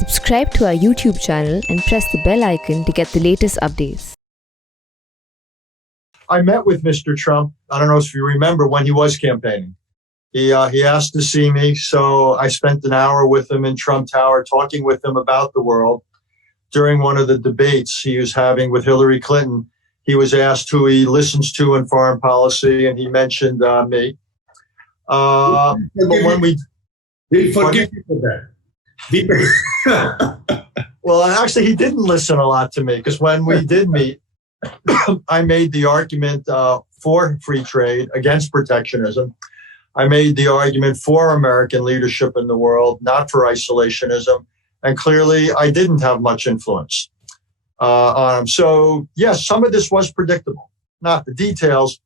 Subscribe to our YouTube channel and press the bell icon to get the latest updates. I met with Mr. Trump. I don't know if you remember when he was campaigning. He asked to see me, so I spent an hour with him in Trump Tower talking with him about the world. During one of the debates he was having with Hillary Clinton, he was asked who he listens to in foreign policy, and he mentioned me. But when we'll forgive you for that. Well, actually, he didn't listen a lot to me, because when we did meet, I made the argument for free trade, against protectionism. I made the argument for American leadership in the world, not for isolationism. And clearly, I didn't have much influence on him. So, yes, some of this was predictable, not the details,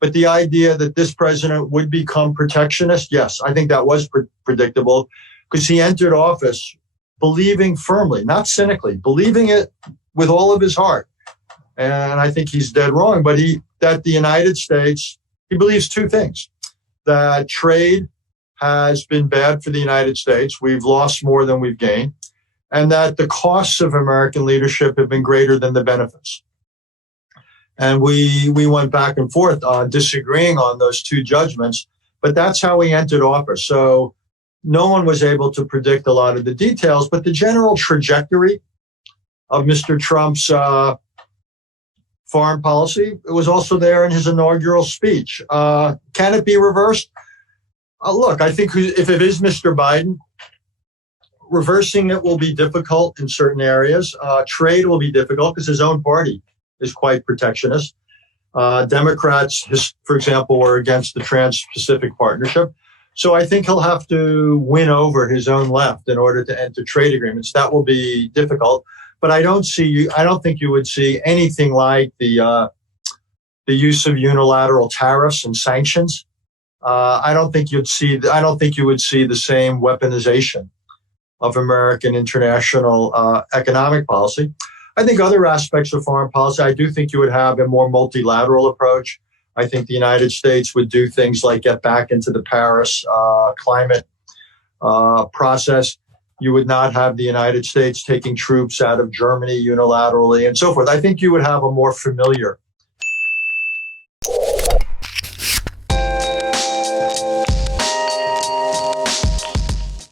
but the idea that this president would become protectionist, yes, I think that was predictable, because he entered office believing firmly, not cynically, believing it with all of his heart. And I think he's dead wrong, but that the United States, he believes two things: that trade has been bad for the United States. We've lost more than we've gained. And that the costs of American leadership have been greater than the benefits. And we went back and forth disagreeing on those two judgments, but that's how he entered office. So no one was able to predict a lot of the details, but the general trajectory of Mr. Trump's foreign policy, it was also there in his inaugural speech. Can it be reversed? Look, I think if it is Mr. Biden, reversing it will be difficult in certain areas. Trade will be difficult because his own party is quite protectionist. Democrats, for example, were against the Trans-Pacific Partnership. So I think he'll have to win over his own left in order to enter trade agreements. That will be difficult. But I don't think you would see anything like the use of unilateral tariffs and sanctions. I don't think you would see the same weaponization of American international economic policy. I think other aspects of foreign policy, I do think you would have a more multilateral approach. I think the United States would do things like get back into the Paris climate process. You would not have the United States taking troops out of Germany unilaterally and so forth. I think you would have a more familiar